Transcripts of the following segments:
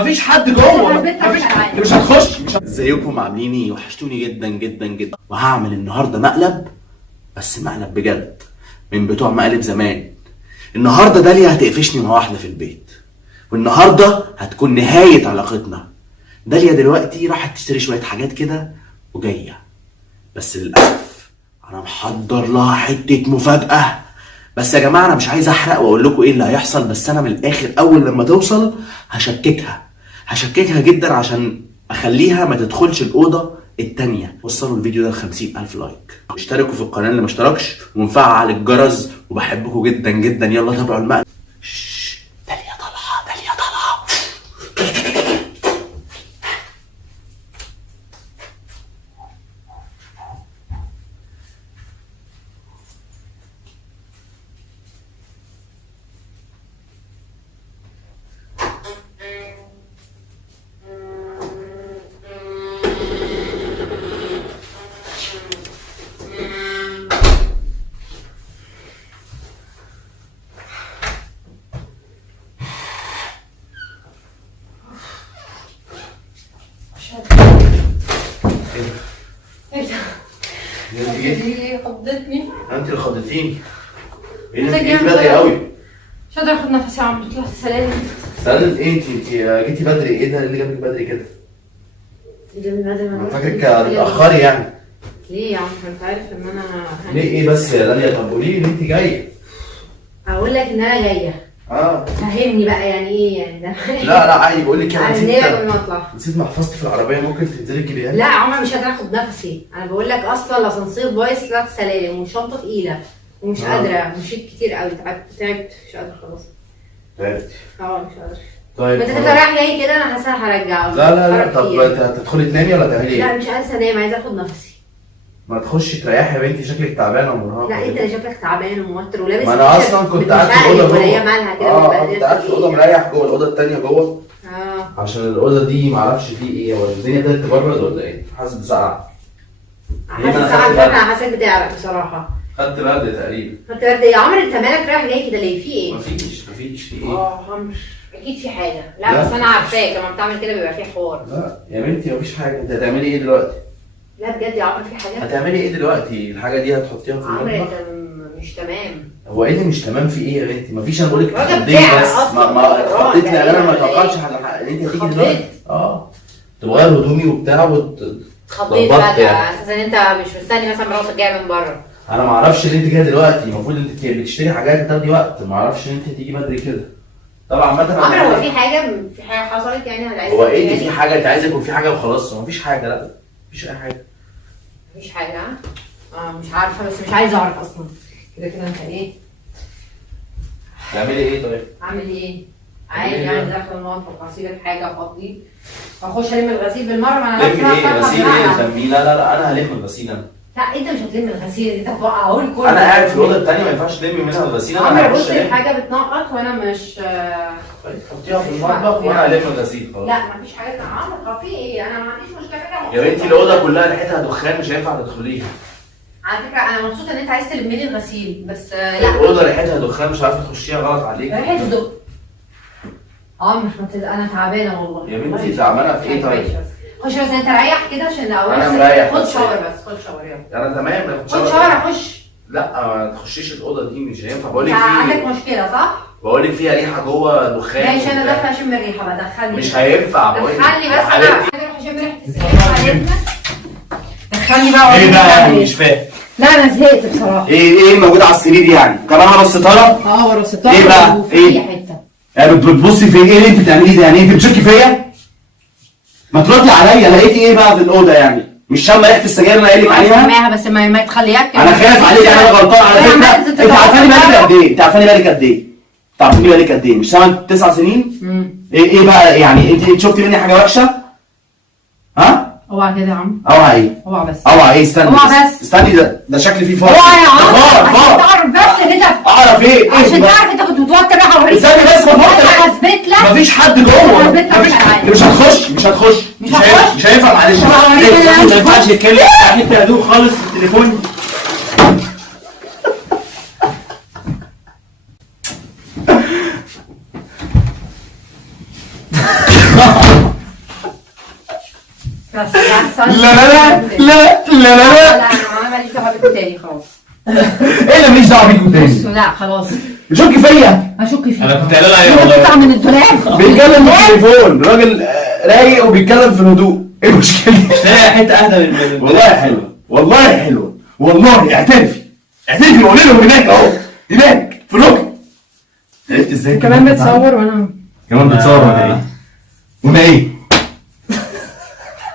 مفيش حد جوه. مش هتخش. ازيكم عاملين ايه؟ وحشتوني جدا جدا جدا. وهعمل النهارده مقلب، بس مقلب بجد من بتوع مقالب زمان. النهارده داليا هتقفشني مع واحده في البيت، والنهارده هتكون نهايه علاقتنا. داليا دلوقتي راحت تشتري شويه حاجات كده وجايه، بس للاسف انا محضر لها حته مفاجاه. بس يا جماعه انا مش عايز احرق واقول لكم ايه اللي هيحصل، بس انا من الاخر اول لما توصل هشككها جدا عشان اخليها ما تدخلش الاوضه التانية. وصلوا الفيديو ده ل 50,000 لايك، اشتركوا في القناه اللي ما اشتركش ونفعل الجرس، وبحبكم جدا جدا. يلا تابعوا المقلب. داليا طالعه، داليا طالعه. ايه ده؟ خضتني. انت اللي خضتيني. ايه ده؟ انت جيتي بدري قوي. مش قادرة اخد نفسي يا عم. طلعت سلالم. سألت ايه؟ انت جيتي بدري. ايه ده اللي جابك بدري كده؟ جابني بدري. انا فاكرك هتتأخري يعني. ليه يا عم؟ انت عارف ان انا ليه ايه بس يا داليا؟ طب قولي لي ان انت جايه. اقول لك ان انا جايه. فهمني بقى يعني ايه يعني ده. لا عادي، بقول لك كده. نسيت قبل ما اطلع. نسيت محفظتي في العربيه، ممكن تنزلي تجيبيها لي؟ لا يا عمر مش قادره اخد نفسي. انا بقول لك اصلا الاسانسير بايظ، طلعت سلالم والشنطه تقيله ومش قادره. مشيت كتير قوي، تعبت مش قادره خلاص. تعبت؟ مش قادره. طيب انت كده رايح جاي كده، انا حاسه هرجعه. لا طب انت هتدخلي تنامي ولا تعملي ايه؟ لا مش عايزه انام، عايزه اخد نفسي. ما تخشي تريحي يا بنتي، شكلك تعبانه ومرهقه. لا انت اللي شكلك تعبان وموتر ولابس. ما انا اصلا كنت قاعد في الاوضه جوه. هي مالها كده؟ كنت قاعد في الاوضه مريح جوه، الاوضه الثانيه جوه. عشان الاوضه دي معرفش فيه ايه، ولا الدنيا بدات تبرد ولا ايه؟ حاسس بسقعه. انا حاسس بتعرق بصراحه. خدت برد تقريبا. خدت برد يا عمر؟ انت مالك رايح جاي كده ليه؟ في ايه؟ مفيش في ايه؟ عمر اكيد في حاجه. لا بس انا عارفاك لما بتعمل كده بيبقى في حوار. لا يا بنتي مفيش حاجه. انت هتعملي ايه دلوقتي؟ لا بجد يا عمر في حاجه. هتعملي ايه دلوقتي؟ الحاجه دي هتحطيها في عمر المطبخ؟ انت مش تمام. هو ايه اللي مش تمام في ايه يا بنتي؟ مفيش. انا بقول لك الراجل خضيت بس. بتاعك ما خضيت لان انا ما توقعتش ان انت هتيجي دلوقتي. تغير هدومي وبتاع خضيت فجأة على اساس ان انت مش مستني مثلا مراتك جايه من بره. انا ما اعرفش ان انت جايه دلوقتي. المفروض ان انت بتشتري حاجات تاخدي وقت. ما اعرفش ان انت هتيجي بدري كده. طبعا عامه عمر هو في حاجه حصلت يعني؟ هو ايه اللي في حاجه؟ انت عايزه يكون في حاجه وخلاص. هو مفيش حاجه. لا مفيش اي حاجه. مفيش حاجه. مش عارفه، بس مش عايزه اعرف اصلا. كده انت ايه؟ تعملي ايه طيب؟ اعمل ايه؟ عادي يعني داخل المطبخ غسيل الحاجه افضي واخش الم الغسيل بالمره. ما انا لم ايه؟ غسيل ايه؟ تلميه؟ لا انا هلم الغسيل. انا لا انت مش هتلم الغسيل، انت هتوقعه لي كله. انا قاعد في الاوضه الثانيه ما ينفعش تلمي منها الغسيل. انا بص الحاجه بتنقط وانا مش حطيها في المطبخ وانا هلم الغسيل خلاص. لا مفيش حاجه. عمر في ايه؟ انا ما عنديش مشكله. يا بنتي الاوضه كلها ريحتها دخان، مش هينفع تدخليها. على فكره انا مبسوطه ان انت عايز تلم لي الغسيل، بس لا الاوضه ريحتها دخان، مش عارفه تخشيها، غلط عليك. ريحه دخان. مش انا تعبانه والله. يا بنتي تعبانه في ايه طيب؟ خش بس انت ريح كده عشان اول. انا مريح. خد شاور بس. خد شاور يلا. انا تمام. خد شاور. اخش. لا ما تخشيش الاوضه دي، مش هينفع. بقول لك عندك مشكله صح؟ بقول لك فيها ريحه جوه دخان. ماشي انا داخله اشم الريحه بقى. دخلني. مش هينفع. بقول لك دخلني بس. انا عايزه اروح اشم ريحه السرير. دخلني بقى. ايه بقى يعني؟ مش فاهم. لا انا زهقت بصراحه. ايه موجود على السرير يعني؟ كمان انا بصيتها لها. ورصيتها. ايه بقى؟ ايه حته يعني بتبصي في ايه اللي انت بتعمليه ده؟ يعني انت بتشكي فيا؟ ما تردي عليا. لقيتي ايه بقى في الاوضه يعني؟ مش شامه ريحه السجاير اللي قايل لك عليها؟ سامعها بس ما تخليهاش كده. انا خايف عليك. انا غلطان على فكره. انت عارفاني بالك قد ايه؟ انت عارفاني بالك قد ايه؟ تعرفيني بالك قد ايه؟ مش سامع 9 سنين؟ ايه بقى يعني؟ انت شفتي مني حاجه وحشه؟ ها؟ اوعى كده يا عم. اوعى ايه؟ اوعى بس. اوعى ايه؟ استني اوعى بس. استني. ده شكلي فيه فار. اوعى يا عم. فار. تعرف بس ان انت اعرف ايه؟ عشان تعرف انت كنت متوتر. راح اوريك. استني بس. انا هثبت لك. مفيش حد جوه. مش هتخش. مش هينفع. معلش ما ينفعش يتكلم. حته هدوء خالص في التليفون. بس لا لا لا لا لا لا لا. انا ماليش دعوه بيكوا تاني خلاص. ايه اللي ماليش دعوه بيكوا تاني؟ بصوا لا خلاص. شك فيا. اشك فيك. انا كنت قايل عليها والله. بتطلع من الدولاب. بيتكلم في التليفون، راجل رايق وبيتكلم في الهدوء، ايه المشكله؟ هي حته اهدى من والله حلوه، والله حلوه، والله اعترفي اعترفي وقولي لهم هناك اهو، هناك في الركن. عرفت ازاي؟ كمان بتصور وانا كمان بتصور وانا ايه؟ وانا ايه؟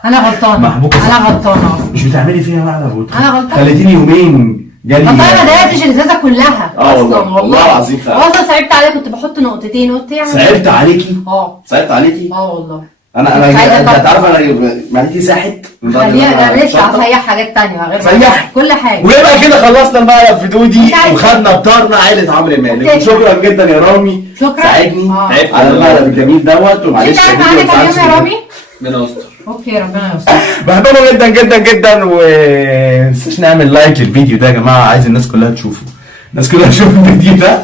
انا غلطانه. محبوكة انا غلطانه. مش بتعملي فيها مقلب أنا غلطانة. خليتيني يومين جالي. والله ما ضايقتش الازازه كلها. والله العظيم فعلا. اصلا صعبت عليك، كنت بحط نقطتين قلت يعني. صعبت عليكي؟ صعبت عليكي؟ والله. انت عارف انا معدتي ساحت من بعد خليها انا لسه هسيح حاجات تانية غير سيح كل حاجه. ويبقى كده خلصنا المقلب في دودي مش عايزة. وخدنا بطارنا عائله عمرو المالك. شكرا جدا يا رامي، شكرا. ساعدني تعبت على المقلب الجميل دوت. ومعلش انت عارف معانا كام يوم يا رامي؟ ربنا يستر. اوكي ربنا يستر. بحبكم جدا جدا جدا، ومتنسوش نعمل لايك للفيديو ده يا جماعه، عايز الناس كلها تشوفه، الناس كلها تشوف الفيديو ده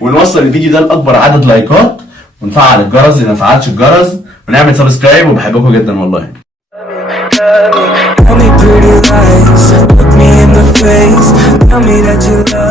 ونوصل الفيديو ده لاكبر عدد لايكات، ونفعل الجرس اللي ما فعلش الجرس، ونعمل سبسكرايب. وبحبكم جدا والله. Tell me pretty lies, look me in the face. Tell me that you love